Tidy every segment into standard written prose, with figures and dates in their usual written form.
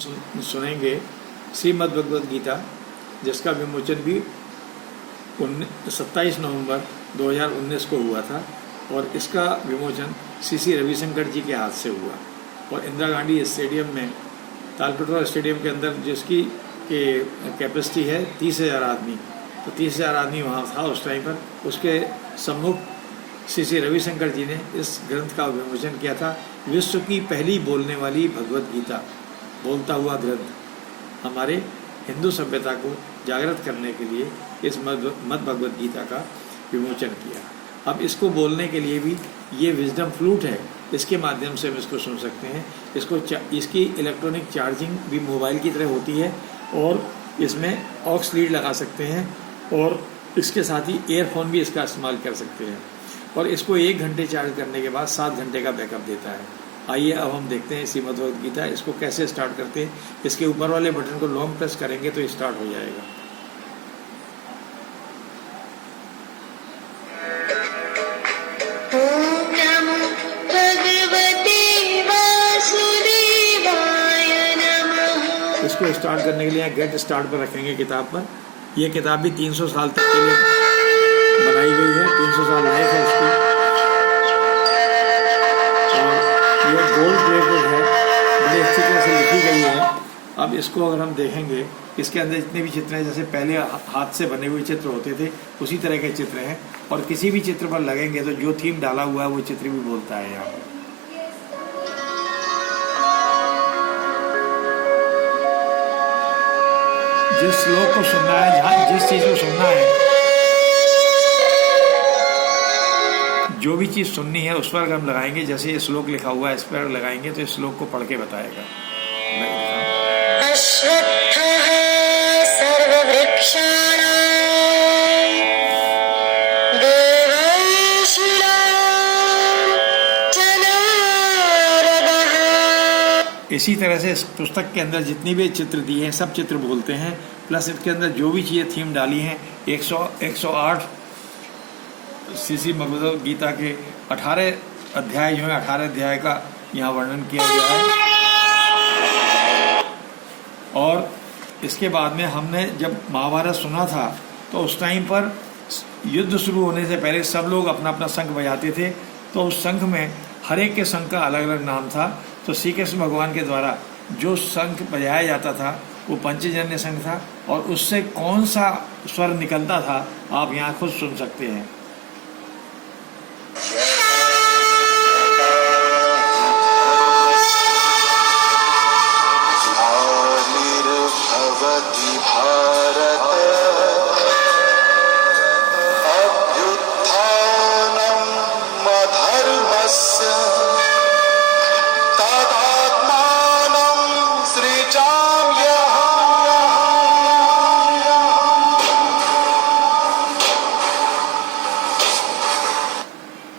सुनेंगे श्रीमद् भगवद गीता, जिसका विमोचन भी 27 नवंबर 2019 को हुआ था और इसका विमोचन सी रविशंकर जी के हाथ से हुआ। और इंदिरा गांधी स्टेडियम में, तालकटोरा स्टेडियम के अंदर, जिसकी कैपेसिटी है 30,000 आदमी, तो 30,000 आदमी वहाँ था उस टाइम पर। उसके सम्मुख सी रविशंकर जी ने इस ग्रंथ का विमोचन किया था। विश्व की पहली बोलने वाली भगवद गीता, बोलता हुआ ग्रंथ, हमारे हिंदू सभ्यता को जागृत करने के लिए इस मद भगवद गीता का विमोचन किया। अब इसको बोलने के लिए भी ये विजडम फ्लूट है, इसके माध्यम से हम इसको सुन सकते हैं। इसकी इलेक्ट्रॉनिक चार्जिंग भी मोबाइल की तरह होती है और इसमें ऑक्स लीड लगा सकते हैं और इसके साथ ही ईयरफोन भी इसका इस्तेमाल कर सकते हैं। और इसको 1 घंटे चार्ज करने के बाद 7 घंटे का बैकअप देता है। आइए अब हम देखते हैं श्रीमद् भगवद गीता, इसको कैसे स्टार्ट करते हैं। इसके ऊपर वाले बटन को लॉन्ग प्रेस करेंगे तो स्टार्ट हो जाएगा। इसको स्टार्ट करने के लिए गेट स्टार्ट पर रखेंगे किताब पर। यह किताब भी 300 साल तक के लिए बनाई गई है, 300 साल लाइफ है इसकी। और ये गोल्ड प्लेटेड है, बड़ी अच्छी तरह से लिखी गई है। अब इसको अगर हम देखेंगे, इसके अंदर जितने भी चित्र हैं, जैसे पहले हाथ से बने हुए चित्र होते थे उसी तरह के चित्र हैं। और किसी भी चित्र पर लगेंगे तो जो थीम डाला हुआ है वो चित्र भी बोलता है। यहाँ पर जिस श्लोक को सुनना है, जहाँ जिस चीज को सुनना है, जो भी चीज सुननी है उस पर अगर हम लगाएंगे, जैसे ये श्लोक लिखा हुआ है इस पर लगाएंगे तो इस श्लोक को पढ़ के बताएगा। इसी तरह से इस पुस्तक के अंदर जितनी भी चित्र दिए हैं सब चित्र बोलते हैं, प्लस इसके अंदर जो भी चीज़ें थीम डाली हैं 108 श्री भगवद गीता के 18 अध्याय जो है, 18 अध्याय का यहाँ वर्णन किया गया है। और इसके बाद में हमने जब महाभारत सुना था तो उस टाइम पर युद्ध शुरू होने से पहले सब लोग अपना अपना शंख बजाते थे, तो उस शंख में हर एक के शंख का अलग अलग नाम था। तो श्री कृष्ण भगवान के द्वारा जो शंख बजाया जाता था वो पंचजन्य शंख था, और उससे कौन सा स्वर निकलता था आप यहाँ खुद सुन सकते हैं।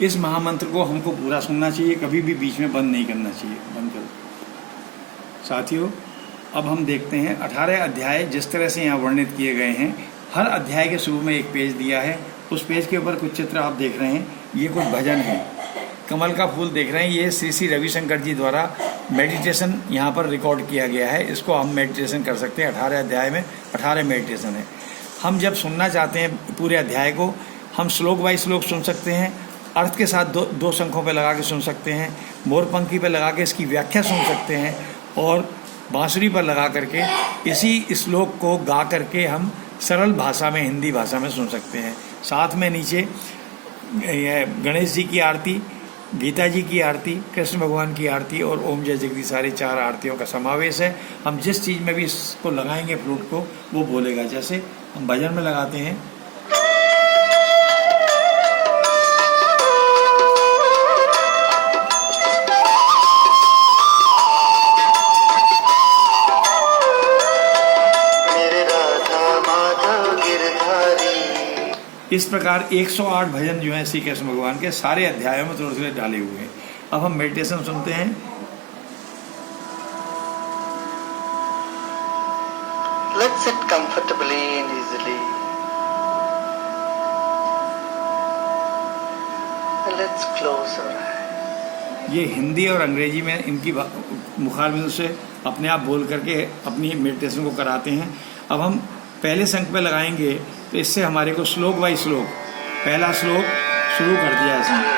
इस महामंत्र को हमको पूरा सुनना चाहिए, कभी भी बीच में बंद नहीं करना चाहिए। बंद करो साथियों। अब हम देखते हैं 18 अध्याय जिस तरह से यहाँ वर्णित किए गए हैं। हर अध्याय के शुरू में एक पेज दिया है, उस पेज के ऊपर कुछ चित्र आप देख रहे हैं, ये कुछ भजन है। कमल का फूल देख रहे हैं, ये श्री रविशंकर जी द्वारा मेडिटेशन यहाँ पर रिकॉर्ड किया गया है। इसको हम मेडिटेशन कर सकते हैं। 18 अध्याय में 18 मेडिटेशन है। हम जब सुनना चाहते हैं पूरे अध्याय को, हम श्लोक बाई श्लोक सुन सकते हैं, अर्थ के साथ दो शंखों पे लगा के सुन सकते हैं, मोरपंखी पे लगा के इसकी व्याख्या सुन सकते हैं, और बांसुरी पर लगा करके इसी श्लोक को गा करके हम सरल भाषा में, हिंदी भाषा में सुन सकते हैं। साथ में नीचे गणेश जी की आरती, गीता जी की आरती, कृष्ण भगवान की आरती और ओम जय जगदीश, सारी 4 आरतियों का समावेश है। हम जिस चीज़ में भी इसको लगाएंगे फ्लूट को, वो बोलेगा। जैसे हम भजन में लगाते हैं, इस प्रकार 108 भजन जो हैं श्री कृष्ण भगवान के सारे अध्यायों में थोड़े थोड़े डाले हुए हैं। अब हम मेडिटेशन सुनते हैं। Let's sit comfortably and easily. And let's close our eyes. ये हिंदी और अंग्रेजी में इनकी मुखारबिंदु से अपने आप बोल करके अपनी मेडिटेशन को कराते हैं। अब हम पहले संख पे लगाएंगे तो इससे हमारे को श्लोक बाई श्लोक पहला श्लोक शुरू कर दिया इसने।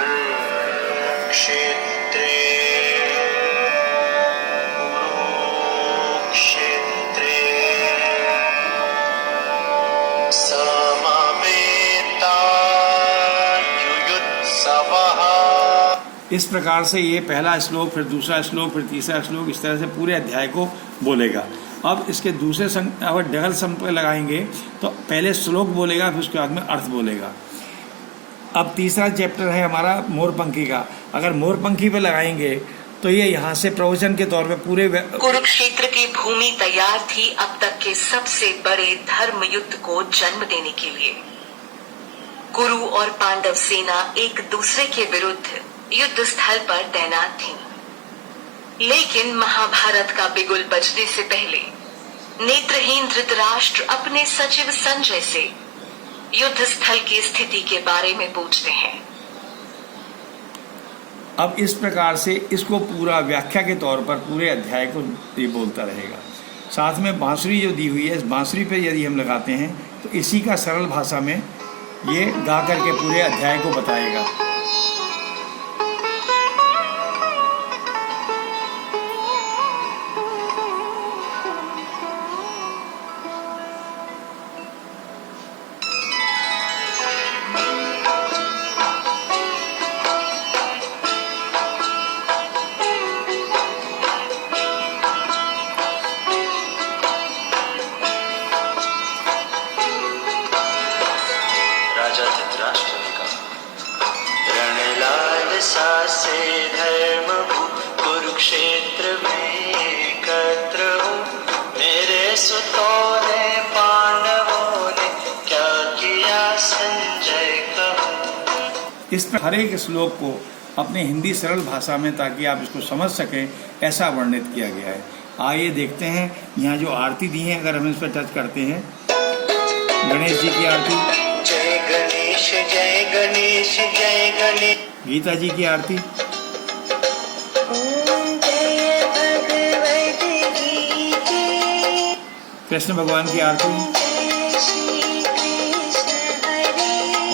इस प्रकार से ये पहला श्लोक, फिर दूसरा श्लोक, फिर तीसरा श्लोक, इस तरह से पूरे अध्याय को बोलेगा। अब इसके दूसरे संग अगर डबल संग पे लगाएंगे तो पहले श्लोक बोलेगा, फिर उसके बाद में अर्थ बोलेगा। अब तीसरा चैप्टर है हमारा मोरपंखी का। अगर मोरपंखी पे लगाएंगे तो ये यहाँ से प्रवचन के तौर पे पूरे कुरुक्षेत्र की भूमि तैयार थी अब तक के सबसे बड़े धर्म युद्ध को जन्म देने के लिए। कुरु और पांडव सेना एक दूसरे के विरुद्ध युद्ध स्थल पर तैनात थी, लेकिन महाभारत का बिगुल बजने से पहले नेत्रहीन धृतराष्ट्र अपने सचिव संजय से युद्ध स्थल की स्थिति के बारे में पूछते हैं। अब इस प्रकार से इसको पूरा व्याख्या के तौर पर पूरे अध्याय को ये बोलता रहेगा। साथ में बांसुरी जो दी हुई है, इस बांसुरी पे यदि हम लगाते हैं तो इसी का सरल भाषा में ये गा करके पूरे अध्याय को बताएगा। कुरुक्षेत्र में एकत्र हो, मेरे सुतों ने पांडवों ने क्या किया संजय कहो। इस हर एक श्लोक को अपने हिंदी सरल भाषा में, ताकि आप इसको समझ सकें, ऐसा वर्णित किया गया है। आइए देखते हैं यहाँ जो आरती दी है, अगर हम इस पर टच करते हैं, गणेश जी की आरती, जय गणेश जय गणेश जय गणेश। गीता जी की आरती, कृष्ण भगवान की आरती,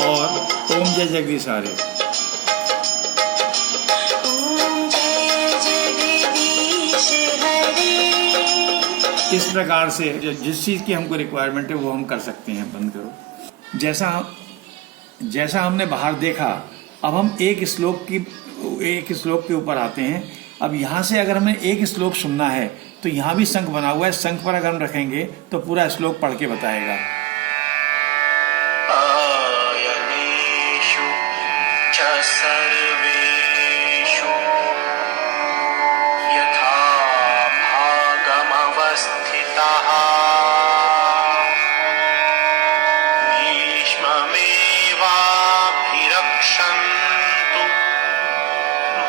और ओम जय जगदीश हरे। इस प्रकार से जिस चीज़ की हमको रिक्वायरमेंट है वो हम कर सकते हैं। बंद करो। जैसा हमने बाहर देखा, अब हम एक श्लोक के ऊपर आते हैं। अब यहाँ से अगर हमें एक श्लोक सुनना है तो यहाँ भी शंख बना हुआ है, शंख पर अगर हम रखेंगे तो पूरा श्लोक पढ़ के बताएगा। आयनेषु च सर्वेषु यथा भागमवस्थिताः भीष्ममेवाभिरक्षन्तु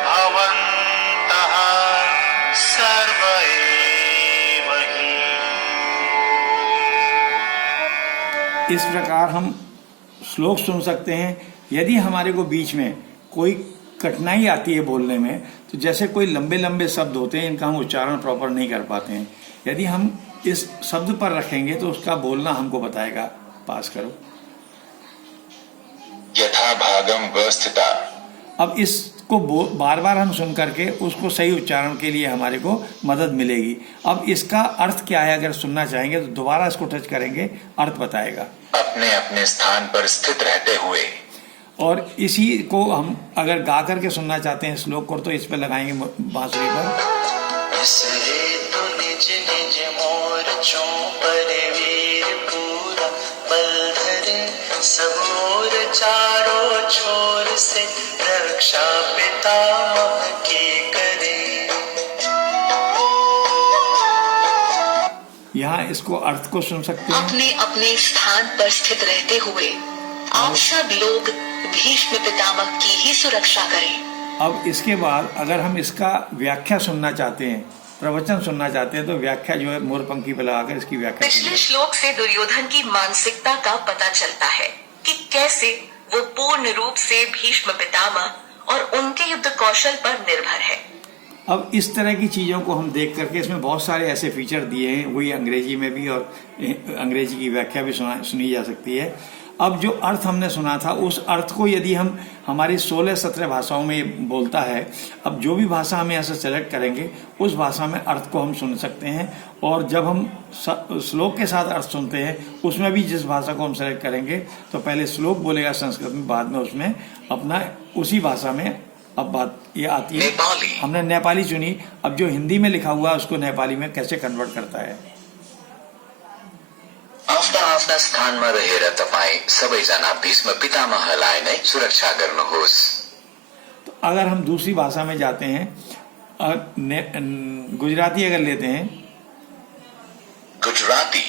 भवन्तः सर्व एव हि। इस प्रकार हम श्लोक सुन सकते हैं। यदि हमारे को बीच में कोई कठिनाई आती है बोलने में, तो जैसे कोई लंबे लंबे शब्द होते हैं, इनका हम उच्चारण प्रॉपर नहीं कर पाते हैं, यदि हम इस शब्द पर रखेंगे तो उसका बोलना हमको बताएगा। पास करो। यथा भागम वस्थिता। अब इसको बार बार हम सुन करके उसको सही उच्चारण के लिए हमारे को मदद मिलेगी। अब इसका अर्थ क्या है, अगर सुनना चाहेंगे तो दोबारा इसको टच करेंगे, अर्थ बताएगा। अपने अपने स्थान पर स्थित रहते हुए। और इसी को हम अगर गा करके सुनना चाहते हैं श्लोक को, तो इस पे लगाएंगे बांसुरी पर। तो निज निज मोर्चों पर वीर पूरा बल धरे, सब मोर चारों छोर से रक्षा पितामह की करे। यहाँ इसको अर्थ को सुन सकते हैं। अपने अपने स्थान पर स्थित रहते हुए आप सब लोग भीष्म पितामह की ही सुरक्षा करें। अब इसके बाद अगर हम इसका व्याख्या सुनना चाहते हैं, प्रवचन सुनना चाहते हैं, तो व्याख्या जो है मोरपंखी पे लगाकर इसकी व्याख्या। पिछले श्लोक से दुर्योधन की मानसिकता का पता चलता है कि कैसे वो पूर्ण रूप से भीष्म पितामह और उनके युद्ध कौशल पर निर्भर है। अब इस तरह की चीज़ों को हम देख करके इसमें बहुत सारे ऐसे फीचर दिए हैं, वही अंग्रेजी में भी, और अंग्रेजी की व्याख्या भी सुनी जा सकती है। अब जो अर्थ हमने सुना था उस अर्थ को यदि हम हमारी 16-17 भाषाओं में बोलता है, अब जो भी भाषा हम यहाँ से सेलेक्ट करेंगे उस भाषा में अर्थ को हम सुन सकते हैं। और जब हम श्लोक के साथ अर्थ सुनते हैं उसमें भी जिस भाषा को हम सेलेक्ट करेंगे तो पहले श्लोक बोलेगा संस्कृत में, बाद में उसमें अपना उसी भाषा में। अब बात ये आती है, नेपाली। हमने नेपाली चुनी, अब जो हिंदी में लिखा हुआ है उसको नेपाली में कैसे कन्वर्ट करता है। आफ्ना आफ्ना स्थानमा रहेर तपाईं सबैजना भीष्म पितामहलाई नै सुरक्षा गर्नुहोस्। तो अगर हम दूसरी भाषा में जाते हैं, गुजराती अगर लेते हैं, गुजराती।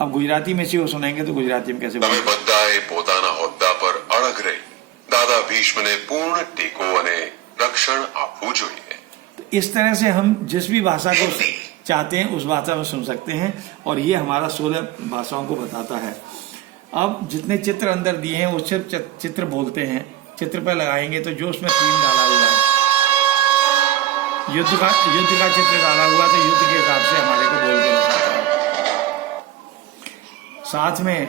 अब गुजराती में से वो सुनेंगे तो गुजराती में कैसे તમે बोलेंगे? બધાએ પોતાના હોદ્દા પર અડગ રહી દાદા ભીષ્મને પૂર્ણ ટેકો અને રક્ષણ આપવું જોઈએ। तो इस तरह से हम जिस भी भाषा को चाहते हैं उस भाषा में सुन सकते हैं, और ये हमारा 16 भाषाओं को बताता है। अब जितने चित्र अंदर दिए हैं वो सिर्फ चित्र बोलते हैं, चित्र पर लगाएंगे तो जो उसमें थीम डाला हुआ है, युद्ध का चित्र डाला हुआ तो युद्ध के हिसाब से हमारे को बोल के बताता है। साथ में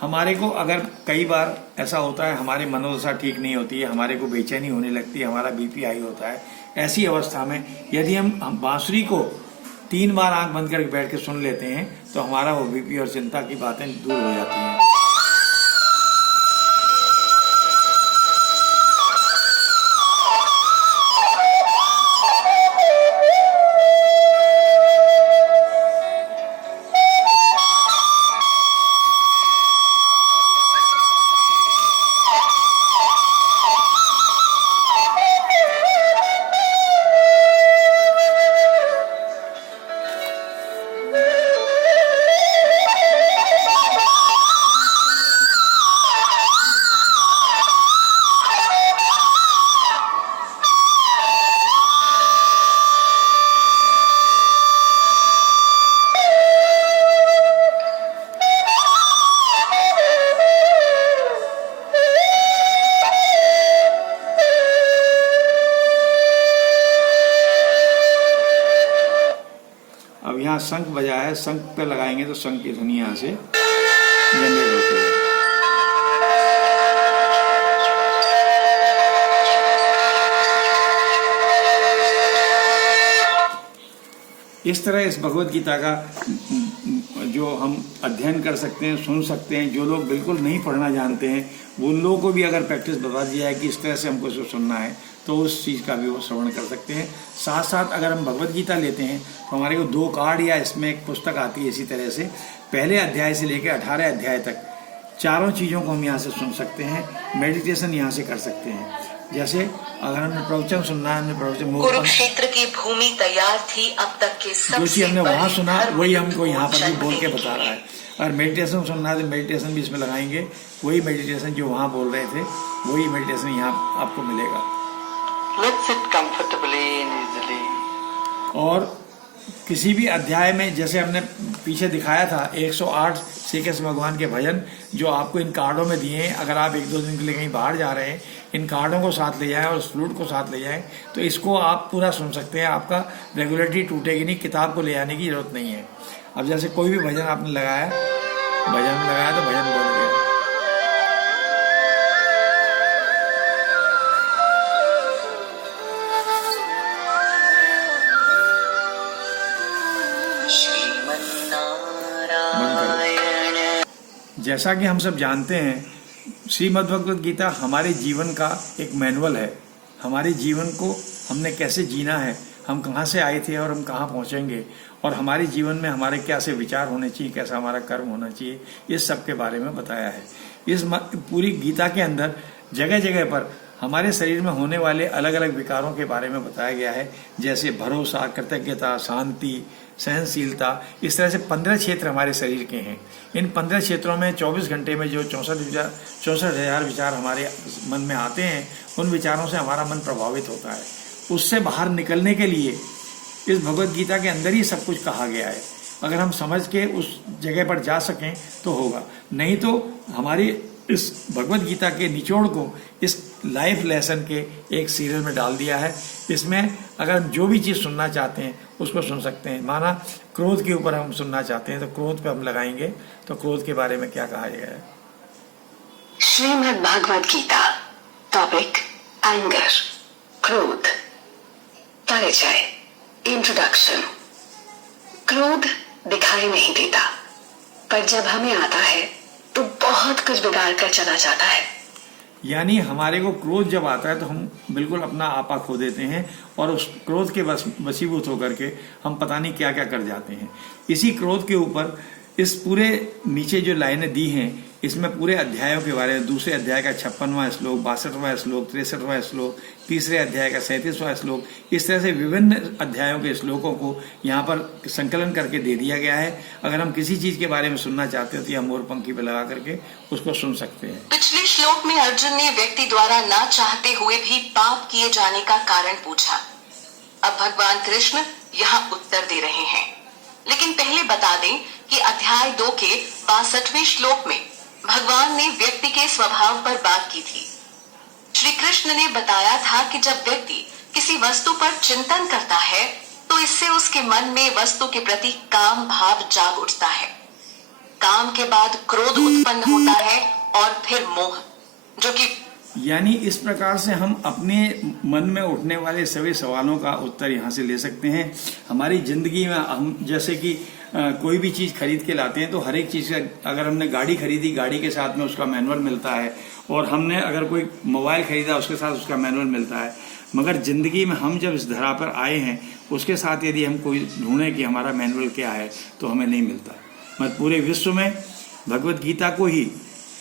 हमारे को अगर कई बार ऐसा होता है हमारी मनोदशा ठीक नहीं होती है, हमारे को बेचैनी होने लगती है, हमारा बीपी हाई होता है, ऐसी अवस्था में यदि हम बांसुरी को 3 बार आंख बंद करके बैठ के सुन लेते हैं तो हमारा वो बीपी और चिंता की बातें दूर हो जाती हैं। अब यहाँ शंख बजा है, शंख पे लगाएंगे तो शंख की ध्वनि यहाँ से जनरेट होती है। इस तरह इस भगवत गीता का जो हम अध्ययन कर सकते हैं, सुन सकते हैं। जो लोग बिल्कुल नहीं पढ़ना जानते हैं उन लोगों को भी अगर प्रैक्टिस बता दी जाए कि इस तरह से हमको इसको सुनना है तो उस चीज़ का भी वो श्रवण कर सकते हैं। साथ साथ अगर हम भगवत गीता लेते हैं तो हमारे को 2 कार्ड या इसमें एक पुस्तक आती है इसी तरह से, पहले अध्याय से लेकर 18 अध्याय तक चारों चीज़ों को हम यहाँ से सुन सकते हैं, मेडिटेशन यहाँ से कर सकते हैं। जैसे अगर हमने प्रवचन सुनना है, हमने प्रवचन कुरुक्षेत्र की भूमि तैयार थी अब तक के जो सबसे चीज़ हमने वहाँ सुना बड़े वही धर्म हमको यहाँ पर भी जन्म बोल के देने बता लिए। रहा है। अगर मेडिटेशन सुनना है तो मेडिटेशन भी इसमें लगाएंगे, वही मेडिटेशन जो वहाँ बोल रहे थे वही मेडिटेशन यहाँ आपको मिलेगा। Let's sit comfortably and easily. और किसी भी अध्याय में जैसे हमने पीछे दिखाया था 108 श्री कृष्ण भगवान के भजन जो आपको इन कार्डों में दिए हैं। अगर आप 1-2 दिन के लिए कहीं बाहर जा रहे हैं, इन कार्डों को साथ ले जाएं और उस फ्लूट को साथ ले जाएं तो इसको आप पूरा सुन सकते हैं। आपका रेगुलरिटी टूटेगी नहीं, किताब को ले जाने की जरूरत नहीं है। अब जैसे कोई भी भजन आपने लगाया तो भजन बोल गया। जैसा कि हम सब जानते हैं श्रीमद् भगवत गीता हमारे जीवन का एक मैनुअल है। हमारे जीवन को हमने कैसे जीना है, हम कहाँ से आए थे और हम कहाँ पहुँचेंगे, और हमारे जीवन में हमारे कैसे विचार होने चाहिए, कैसा हमारा कर्म होना चाहिए, इस सब के बारे में बताया है। इस पूरी गीता के अंदर जगह जगह पर हमारे शरीर में होने वाले अलग अलग विकारों के बारे में बताया गया है। जैसे भरोसा, कृतज्ञता, शांति, सहनशीलता, इस तरह से 15 क्षेत्र हमारे शरीर के हैं। इन 15 क्षेत्रों में 24 घंटे में जो 64,000 विचार हमारे मन में आते हैं, उन विचारों से हमारा मन प्रभावित होता है। उससे बाहर निकलने के लिए इस भगवत गीता के अंदर ही सब कुछ कहा गया है। अगर हम समझ के उस जगह पर जा सकें तो होगा, नहीं तो हमारी इस भगवत गीता के निचोड़ को इस लाइफ लेसन के एक सीरियल में डाल दिया है। इसमें अगर हम जो भी चीज़ सुनना चाहते हैं उसको सुन सकते हैं। माना क्रोध के ऊपर हम सुनना चाहते हैं तो क्रोध पे हम लगाएंगे तो क्रोध के बारे में क्या कहा गया है। श्रीमद् भागवत गीता, टॉपिक एंगर, क्रोध। परिचय, इंट्रोडक्शन। क्रोध दिखाई नहीं देता, पर जब हमें आता है तो बहुत कुछ बिगाड़ कर चला जाता है। यानी हमारे को क्रोध जब आता है तो हम बिल्कुल अपना आपा खो देते हैं और उस क्रोध के वशीभूत होकर के हम पता नहीं क्या क्या कर जाते हैं। इसी क्रोध के ऊपर इस पूरे नीचे जो लाइनें दी हैं इसमें पूरे अध्यायों के बारे में, दूसरे अध्याय का 56वां श्लोक, 62वां श्लोक, 63वां श्लोक, तीसरे अध्याय का 37वां श्लोक, इस तरह से विभिन्न अध्यायों के श्लोकों को यहाँ पर संकलन करके दे दिया गया है। अगर हम किसी चीज के बारे में सुनना चाहते हो तो यह मोरपंखी पे लगा करके उसको सुन सकते हैं। पिछले श्लोक में अर्जुन ने व्यक्ति द्वारा ना चाहते हुए भी पाप किए जाने का कारण पूछा। अब भगवान कृष्ण यहाँ उत्तर दे रहे हैं, लेकिन पहले बता दें कि अध्याय 2 के 62वें श्लोक में भगवान ने व्यक्ति के स्वभाव पर बात की थी। श्री कृष्ण ने बताया था कि जब व्यक्ति किसी वस्तु पर चिंतन करता है तो इससे उसके मन में वस्तु के प्रति काम भाव जाग उठता है। काम के बाद क्रोध उत्पन्न होता है और फिर मोह, जो कि यानी इस प्रकार से हम अपने मन में उठने वाले सभी सवालों का उत्तर यहाँ से ले सकते हैं। हमारी जिंदगी में हम जैसे कि कोई भी चीज़ खरीद के लाते हैं तो हर एक चीज़ का, अगर हमने गाड़ी खरीदी, गाड़ी के साथ में उसका मैनुअल मिलता है, और हमने अगर कोई मोबाइल खरीदा उसके साथ उसका मैनुअल मिलता है। मगर जिंदगी में हम जब इस धरा पर आए हैं उसके साथ यदि हम कोई ढूंढें कि हमारा मैनुअल क्या है तो हमें नहीं मिलता। मगर पूरे विश्व में भगवत गीता को ही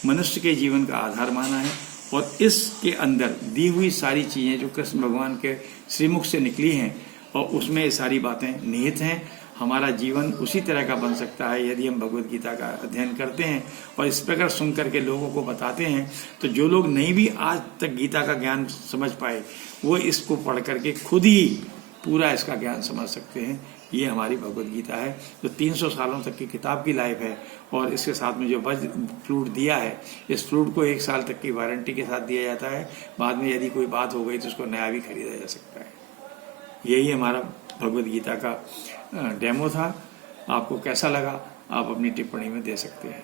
मनुष्य के जीवन का आधार माना है और इसके अंदर दी हुई सारी चीज़ें जो कृष्ण भगवान के श्रीमुख से निकली हैं और उसमें ये सारी बातें निहित हैं। हमारा जीवन उसी तरह का बन सकता है यदि हम भगवत गीता का अध्ययन करते हैं और इस प्रकार सुन करके लोगों को बताते हैं। तो जो लोग नहीं भी आज तक गीता का ज्ञान समझ पाए वो इसको पढ़ करके खुद ही पूरा इसका ज्ञान समझ सकते हैं। ये हमारी भगवत गीता है जो 300 सालों तक की किताब की लाइफ है और इसके साथ में जो वज्र फ्लूट दिया है, इस फ्लूट को 1 साल तक की वारंटी के साथ दिया जाता है। बाद में यदि कोई बात हो गई तो उसको नया भी खरीदा जा सकता है। यही हमारा भगवत गीता का डेमो था। आपको कैसा लगा आप अपनी टिप्पणी में दे सकते हैं।